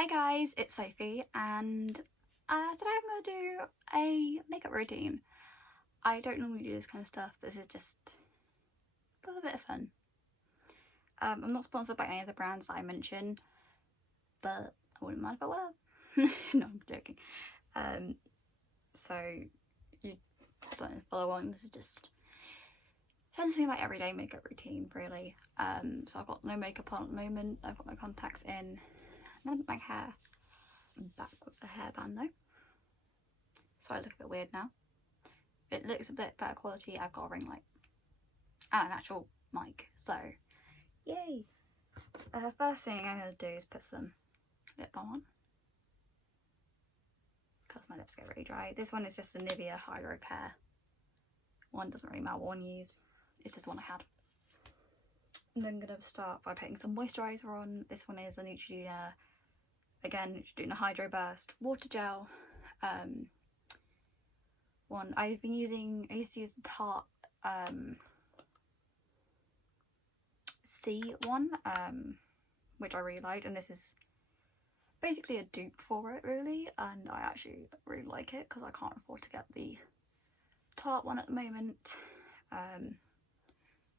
Hey guys, it's Sophie and today I'm going to do a makeup routine. I don't normally do this kind of stuff, but this is just for a bit of fun. I'm not sponsored by any of the brands that I mention, but I wouldn't mind if I were. No, I'm joking. So you don't follow along, this is just tends to be my everyday makeup routine really. So I've got no makeup on at the moment, I've got my contacts in, I'm going to put my hair back with the hairband though, so I look a bit weird now. It looks a bit better quality. I've got a ring light and an actual mic, so yay. First thing I'm going to do is put some lip balm on because my lips get really dry. This one is just a Nivea Hydro Care one, doesn't really matter what one you use, it's just the one I had. And then I'm going to start by putting some moisturiser on. This one is a Neutrogena, again Neutrogena Hydro Burst Water Gel one. I used to use the Tarte C one, which I really liked, and this is basically a dupe for it really, and I actually really like it because I can't afford to get the Tarte one at the moment.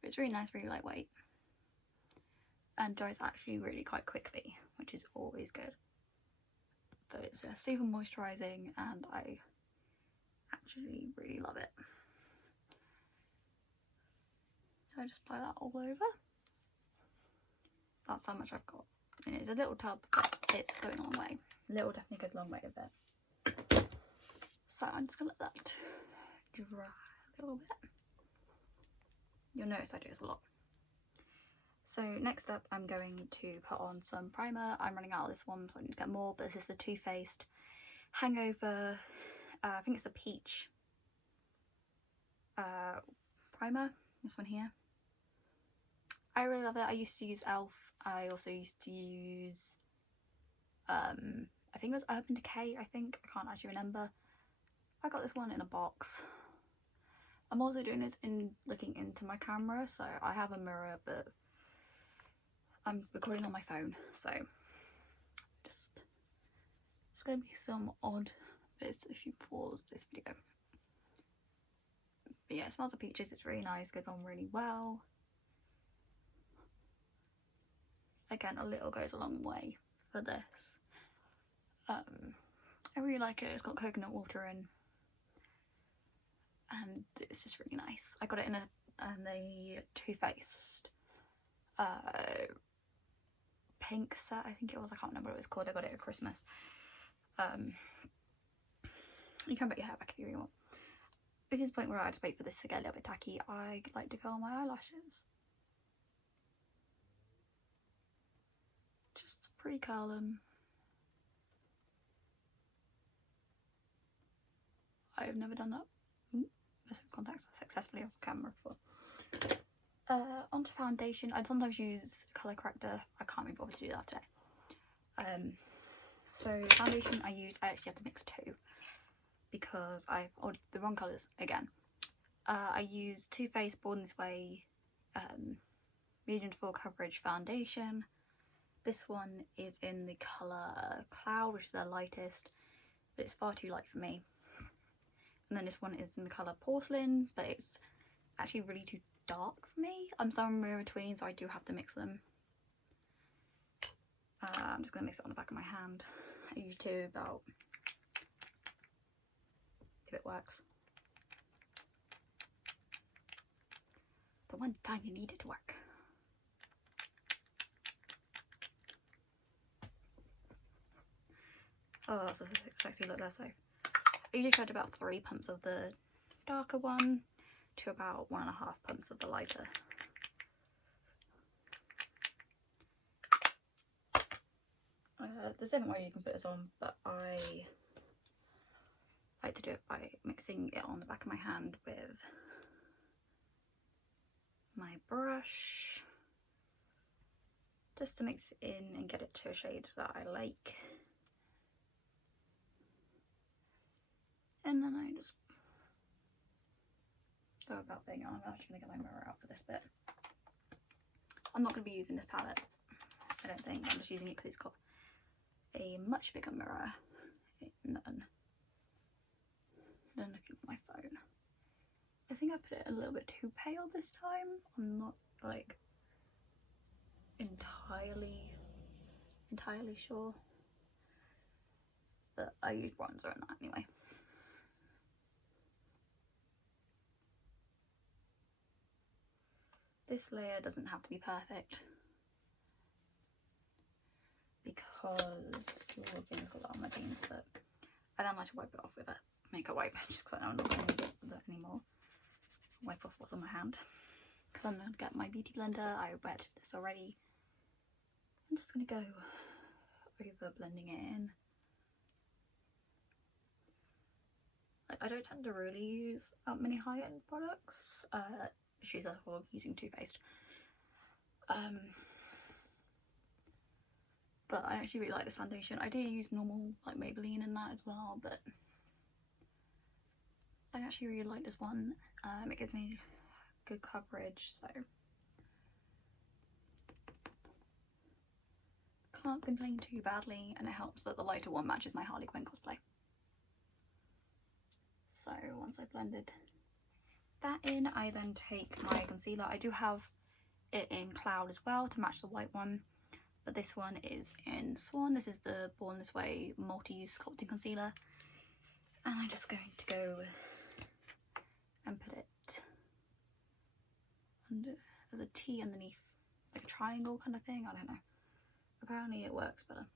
It's really nice, really lightweight, and dries actually really quite quickly, which is always good. But it's super moisturising and I actually really love it. So I just apply that all over. That's how much I've got. And it's a little tub, but it's going a long way. Little definitely goes a long way with it. So I'm just gonna let that dry a little bit. You'll notice I do this a lot. So next up I'm going to put on some primer. I'm running out of this one, so I need to get more, but this is the Too Faced Hangover, I think it's a peach primer, this one here. I really love it. I used to use e.l.f. I also used to use, I think it was Urban Decay, I can't actually remember. I got this one in a box. I'm also doing this in looking into my camera, so I have a mirror, but I'm recording on my phone, so it's going to be some odd bits if you pause this video. But yeah, it smells of peaches, it's really nice, goes on really well. Again, a little goes a long way for this. I really like it. It's got coconut water in, and it's just really nice. I got it in a Too Faced pink set, I think it was. I can't remember what it was called. I got it at Christmas. You can put your hair back if you really want. This is the point where I just wait for this to get a little bit tacky. I like to curl my eyelashes. Just pre-curl them. I've never done that. Missing contacts successfully off camera before. Onto foundation. I sometimes use colour corrector. I can't be bothered to do that today. So foundation I actually have to mix two because I've ordered the wrong colours again. I use Too Faced Born This Way medium to full coverage foundation. This one is in the colour Cloud, which is their lightest, but it's far too light for me. And then this one is in the colour Porcelain, but it's actually really too dark for me. I'm somewhere in between, so I do have to mix them. I'm just going to mix it on the back of my hand. I use two about, if it works. The one time you need it to work. Oh, that's a sexy look there, so I usually try to about 3 pumps of the darker one to about 1.5 pumps of the lighter. There's different way you can put this on, but I like to do it by mixing it on the back of my hand with my brush, just to mix it in and get it to a shade that I like. And then I just go about putting it on. I'm actually going to get my mirror out for this bit. I'm not going to be using this palette, I don't think. I'm just using it because it's got a much bigger mirror than looking at my phone. I think I put it a little bit too pale this time. I'm not like entirely sure, but I use bronzer in that anyway. This layer doesn't have to be perfect because things got that on my jeans, but I don't like to wipe it off with a makeup wipe just because I'm not going to need that anymore. Wipe off what's on my hand because I'm going to get my beauty blender. I wet this already. I'm just going to go over blending it in. Like, I don't tend to really use that many high-end products. She's therefore using Too Faced. But I actually really like this foundation. I do use normal like Maybelline in that as well, but I actually really like this one. It gives me good coverage, so can't complain too badly, and it helps that the lighter one matches my Harley Quinn cosplay. So once I've blended that in, I then take my concealer. I do have it in Cloud as well to match the white one, but this one is in Swan. This is the Born This Way multi-use sculpting concealer, and I'm just going to go and put it under as a T underneath, like a triangle kind of thing. I don't know. Apparently it works better.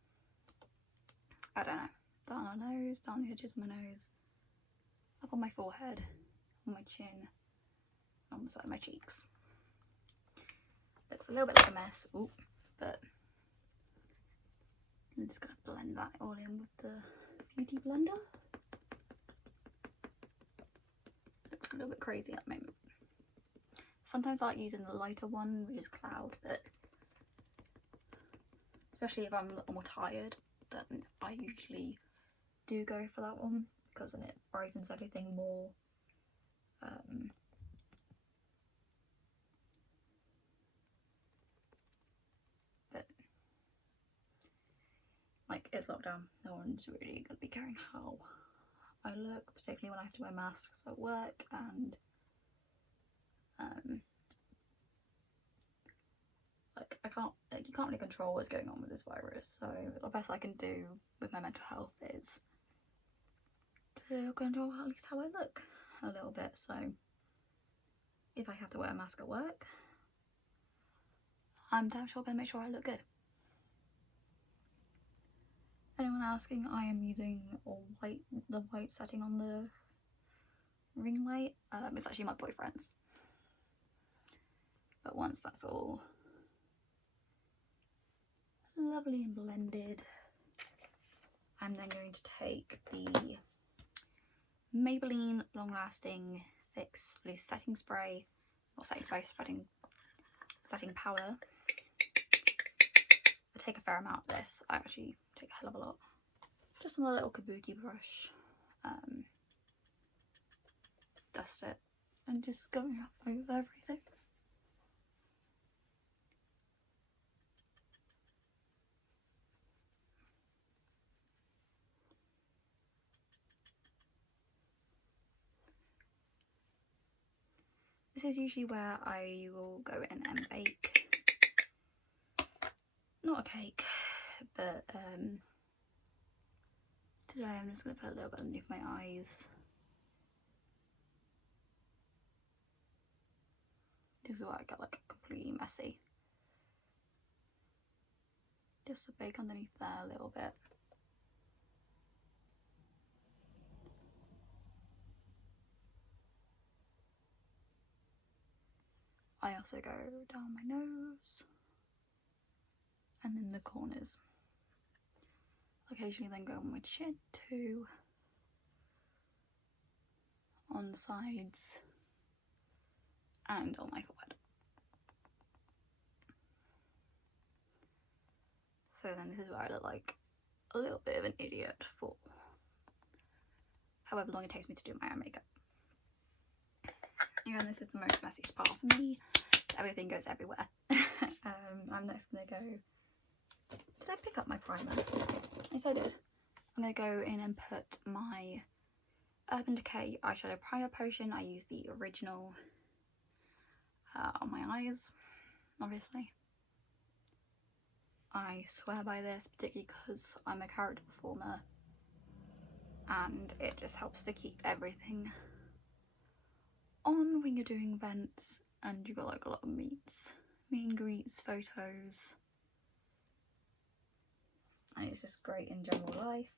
I don't know. Down my nose, down the edges of my nose, up on my forehead, on my chin, on the side of my cheeks. Looks a little bit like a mess, ooh, but I'm just gonna blend that all in with the beauty blender. Looks a little bit crazy at the moment. Sometimes I like using the lighter one, which is Cloud, but especially if I'm a little more tired, then I usually do go for that one because then it brightens everything more. But like, it's lockdown, no one's really gonna be caring how I look, particularly when I have to wear masks at work, and like you can't really control what's going on with this virus, so the best I can do with my mental health is to control at least how I look a little bit. So if I have to wear a mask at work, I'm damn sure gonna make sure I look good. Anyone asking, I am using the white setting on the ring light. It's actually my boyfriend's. But once that's all lovely and blended, I'm then going to take the Maybelline Long Lasting Fix Loose Setting Spray, not setting spray, setting powder. I take a fair amount of this. I actually take a hell of a lot. Just on a little kabuki brush. Dust it and just go over everything. This is usually where I will go in and bake. Not a cake, but today I'm just going to put a little bit underneath my eyes. This is where I get like completely messy. Just to bake underneath there a little bit. I also go down my nose and in the corners. Occasionally then go on my chin too, on the sides and on my forehead. So then this is where I look like a little bit of an idiot for however long it takes me to do my eye makeup. And this is the most messy spot for me. Everything goes everywhere. I'm next gonna go. Did I pick up my primer? Yes, I did. I'm going to go in and put my Urban Decay eyeshadow primer potion. I use the original on my eyes, obviously. I swear by this, particularly because I'm a character performer and it just helps to keep everything on when you're doing events and you've got like a lot of meet and greets, photos, and it's just great in general life.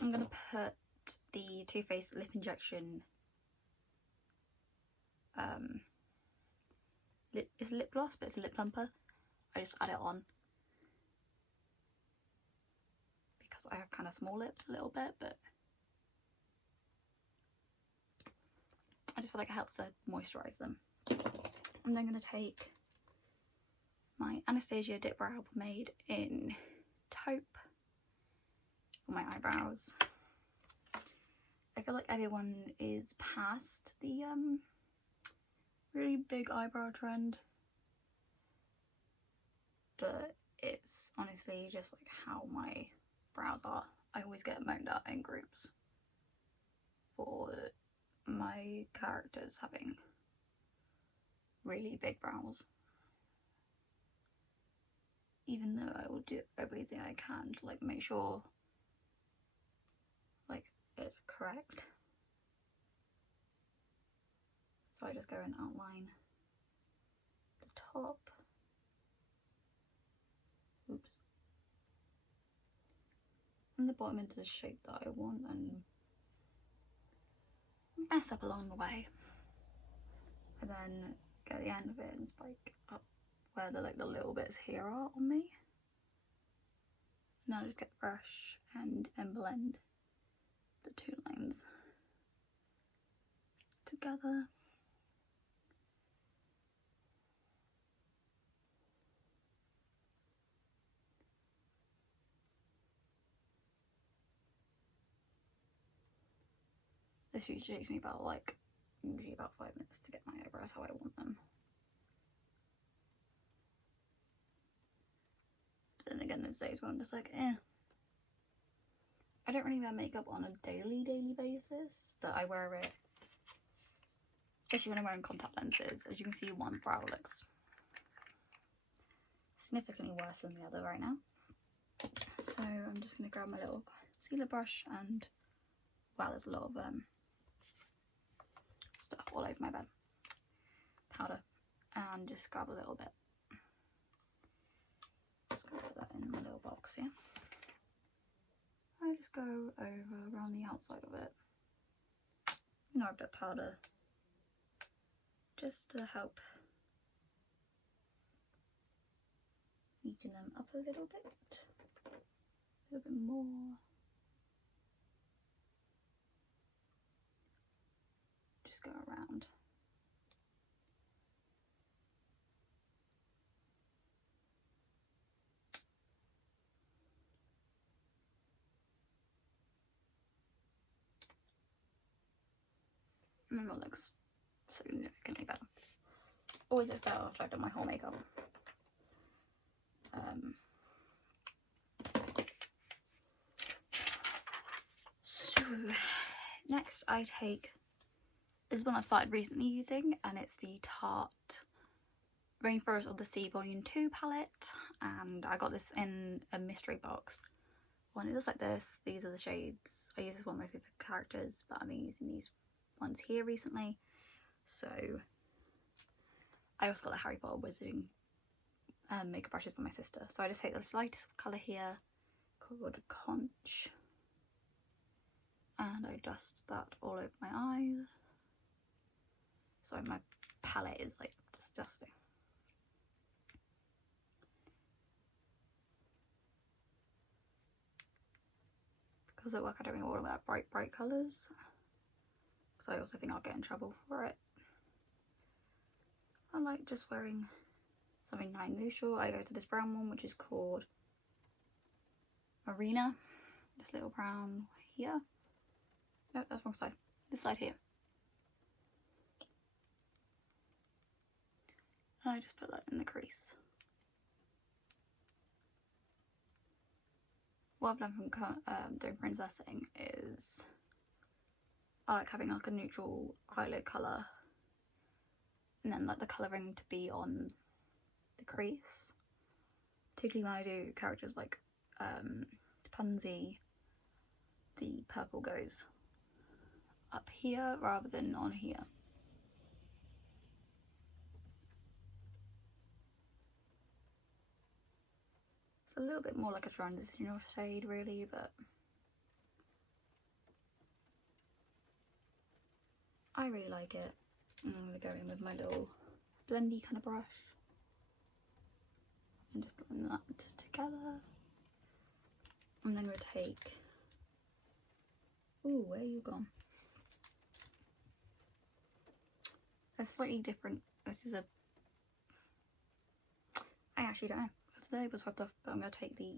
I'm going to put the Too Faced lip injection, it's a lip gloss but it's a lip plumper. I just add it on because I have kind of small lips a little bit, but I just feel like it helps to moisturise them. I'm then going to take my Anastasia Dip Brow Pomade in Taupe for my eyebrows. I feel like everyone is past the really big eyebrow trend, but it's honestly just like how my brows are. I always get moaned at in groups for my characters having really big brows, even though I will do everything I can to like make sure like it's correct. So I just go and outline the top, oops, and the bottom into the shape that I want, and mess up along the way, and then get the end of it and spike up where the little bits here are on me. Now I just get the brush and blend the two lines together. This usually takes me about 5 minutes to get my eyebrows how I want them. But then again, there's days where I'm just like, eh. I don't really wear makeup on a daily basis, but I wear it, especially when I'm wearing contact lenses. As you can see, one brow looks significantly worse than the other right now. So I'm just going to grab my little concealer brush and, wow, there's a lot of stuff all over my bed, powder, and just grab a little bit. Just gonna put that in my little box here. I just go over around the outside of it. You know, a bit of powder just to help neaten them up a little bit more. Just go around. And then it looks significantly better. Always looks better after I've done my whole makeup. So next I take, this is one I've started recently using, and it's the Tarte Rainforest of the Sea Volume 2 palette, and I got this in a mystery box. One, it looks like this. These are the shades. I use this one mostly for characters, but I've been using these ones here recently. So I also got the Harry Potter Wizarding makeup brushes for my sister. So I just take the lightest colour here called Conch, and I dust that all over my eyes. Sorry, my palette is like disgusting. Because at work I don't really want to wear bright colours, because I also think I'll get in trouble for it. I like just wearing something nice and neutral. I go to this brown one, which is called Marina. This little brown here. No, that's wrong side. This side here. And I just put that in the crease. what I've done from doing princessing is I like having like a neutral eyelid colour and then like the colouring to be on the crease. Particularly when I do characters like Pansy, the purple goes up here rather than on here. It's a little bit more like a transitional shade really, but I really like it. I'm going to go in with my little blendy kind of brush and just blend that together. And then we'll take, ooh, where you gone? A slightly different, this is a, I actually don't know, the label was swapped off, but I'm going to take the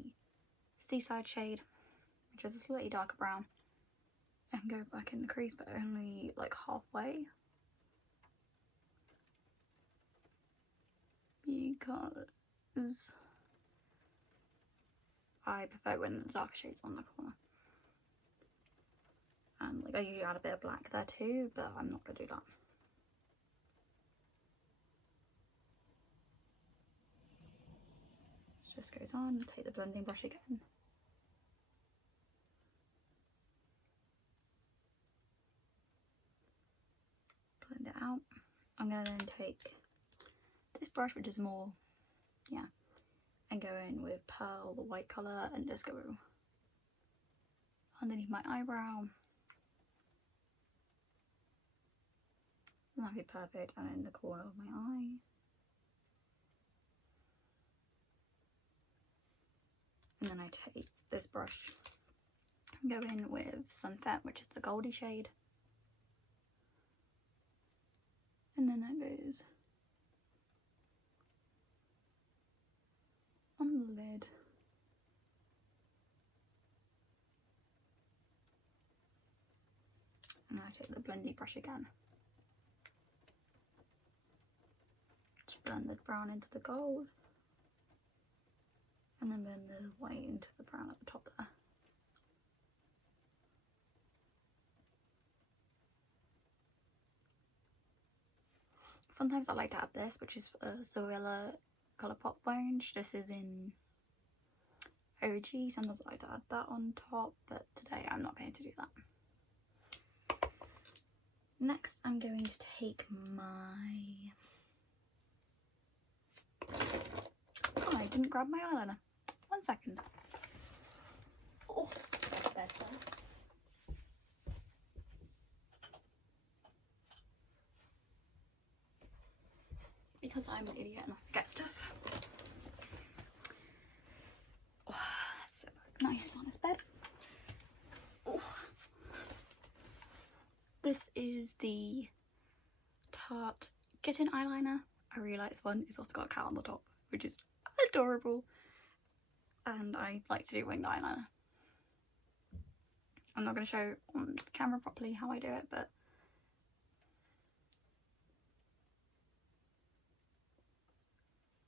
Seaside shade, which is a slightly darker brown, and go back in the crease, but only like halfway. Because I prefer when the darker shades on the corner. Like I usually add a bit of black there too, but I'm not going to do that. Just goes on, take the blending brush again. Blend it out. I'm going to then take this brush, which is more, yeah, and go in with Pearl, the white colour, and just go underneath my eyebrow. And that'd be perfect, and in the corner of my eye. And then I take this brush and go in with Sunset, which is the Goldie shade. And then that goes on the lid. And I take the blendy brush again. Just blend the brown into the gold. And then blend the white into the brown at the top there. Sometimes I like to add this, which is Zoella Colourpop Orange. This is in OG. Sometimes I like to add that on top, but today I'm not going to do that. Next, I'm going to take my... Oh, I didn't grab my eyeliner. 1 second. Oh, bed first. Because I'm an idiot and I forget stuff. Oh, that's so nice on this bed. Oh. This is the Tarte Kitten eyeliner. I really like this one. It's also got a cat on the top, which is adorable. And I like to do winged eyeliner. I'm not going to show on camera properly how I do it, but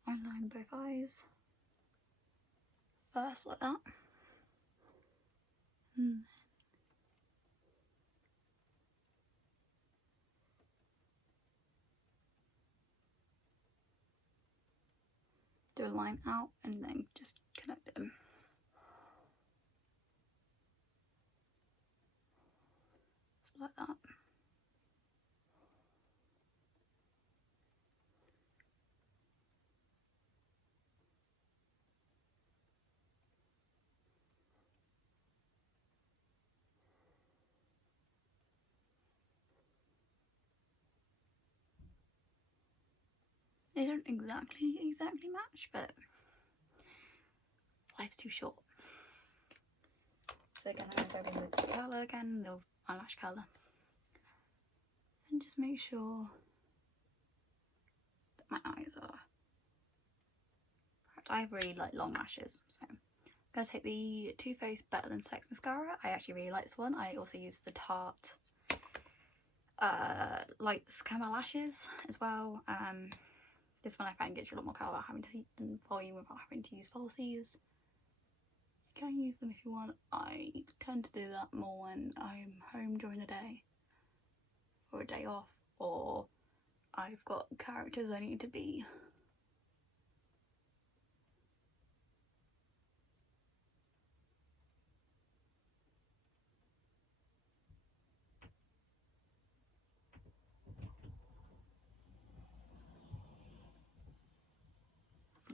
I line both eyes first like that. Do a line out and then just connect them. Just like that. They don't exactly match, but life's too short. So again, I'm going to go in with the colour again, the eyelash colour, and just make sure that my eyes are. I have really like long lashes, so I'm going to take the Too Faced Better Than Sex mascara. I actually really like this one. I also use the Tarte Lights Camo Lashes as well. This one I find gives you a lot more colour without having to and volume without having to use falsies. You can use them if you want. I tend to do that more when I'm home during the day, or a day off, or I've got characters I need to be.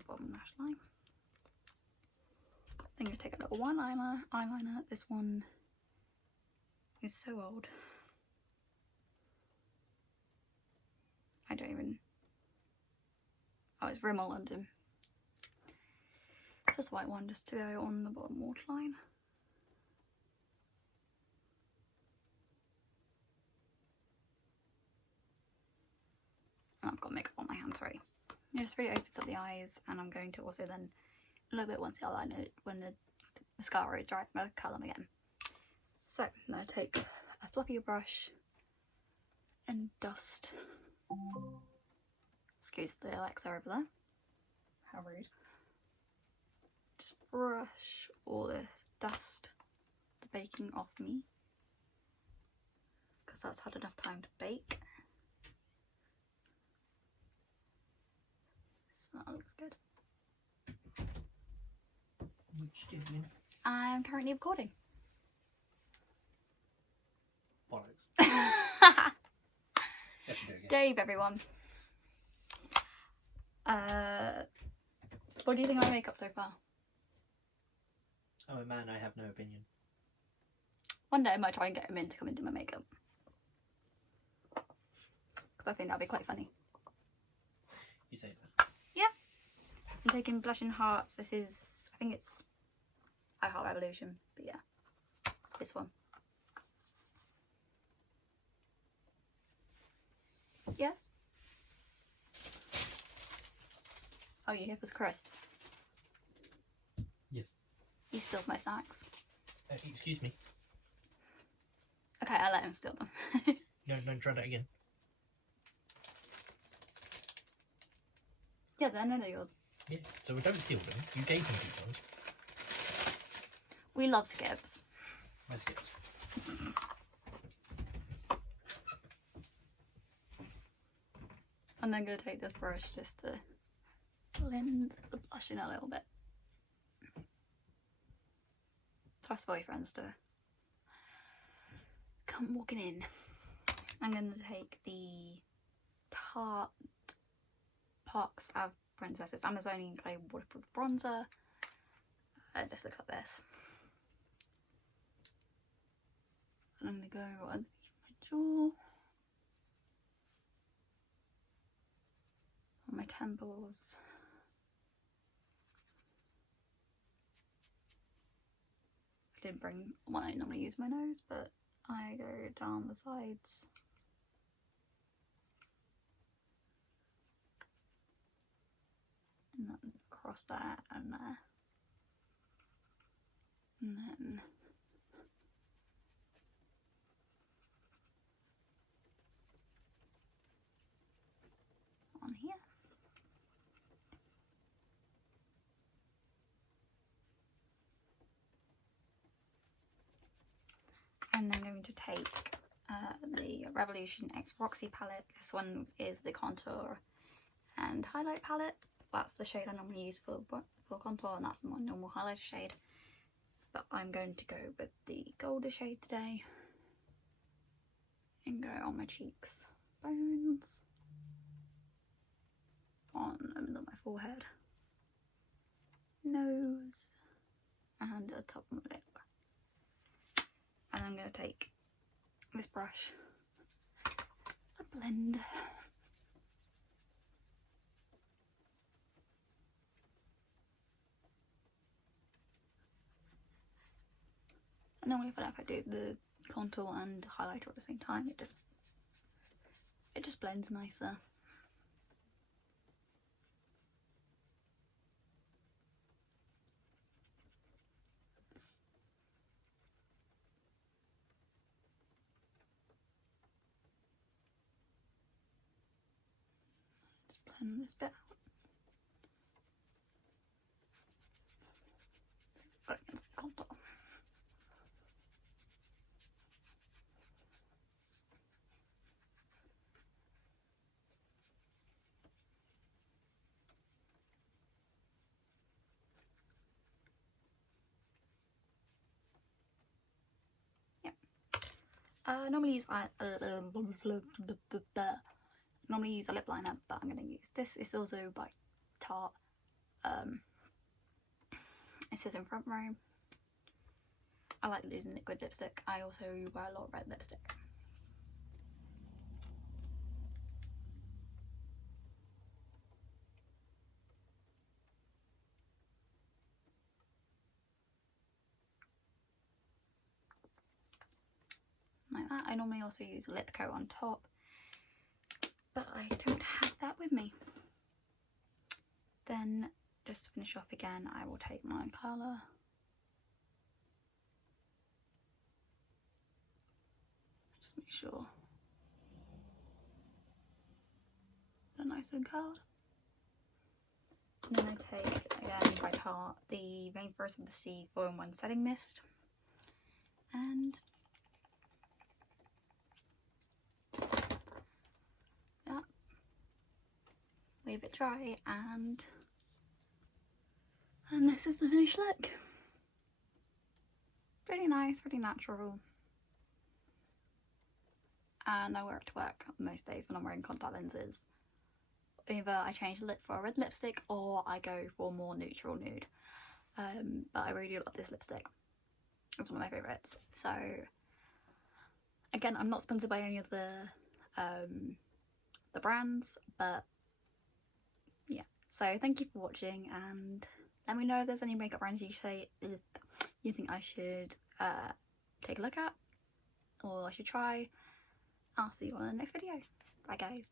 Bottom lash line. I'm going to take a little one eyeliner. This one is so old. I don't even... Oh, it's Rimmel London. It's this white one just to go on the bottom waterline. And I've got makeup on my hands already. It just really opens up the eyes, and I'm going to also then, a little bit once the eyeliner, when the mascara is dry, I'm going to colour them again. So, I'm going to take a fluffier brush and dust. Excuse the Alexa over there. How rude. Just brush all the dust, the baking off me, because that's had enough time to bake. So that looks good. Which do you mean? I'm currently recording. Bollocks. Dave, everyone. What do you think of my makeup so far? I'm a man, I have no opinion. One day I might try and get him in to come into my makeup, because I think that'd be quite funny. You say that? Yeah. I'm taking Blush and Hearts. This is, I think it's I Heart Revolution, but yeah, this one. Yes? Oh, you're here for the crisps? Yes. He steals my snacks. Excuse me. Okay, I'll let him steal them. No, try that again. Yeah, they're none of yours. Yeah, so we don't steal them. You gave them these ones. We love Skips. My skips. And I'm going to take this brush just to blend the blush in a little bit. Trust boyfriends to come walking in. I'm going to take the Tarte Parks Ave Princess. It's Amazonian Clay Waterproof Bronzer. This looks like this. And I'm going to go underneath my jaw. On my temples. I didn't bring one I normally use my nose, but I go down the sides. And then across there and there. And then on here. And then I'm going to take the Revolution X Roxy palette. This one is the contour and highlight palette. That's the shade I normally use for contour, and that's my normal highlighter shade. But I'm going to go with the golder shade today and go on my cheeks, bones, on the middle of my forehead, nose, and the top of my lip. And I'm going to take this brush, a blend. Normally if I do the contour and highlighter at the same time, it just blends nicer. Just blend this bit out. Oh, Normally use normally use a lip liner, but I'm going to use this. It's also by Tarte. It says in front row. I like using liquid lipstick. I also wear a lot of red lipstick. Like that. I normally also use a lip coat on top, but I don't have that with me. Then just to finish off again, I will take my colour. Just make sure they're nice and curled. And then I take, again by Tarte, the Rainforest of the Sea 4-in-1 Setting Mist. And yeah, leave it dry, and this is the finished look. Really nice, really natural. And I wear it to work most days when I'm wearing contact lenses. Either I change the lip for a red lipstick or I go for more neutral nude. But I really love this lipstick. It's one of my favourites. So again, I'm not sponsored by any of the brands, but yeah. So thank you for watching, and let me know if there's any makeup brands you say you think I should take a look at or I should try. I'll see you on the next video. Bye guys.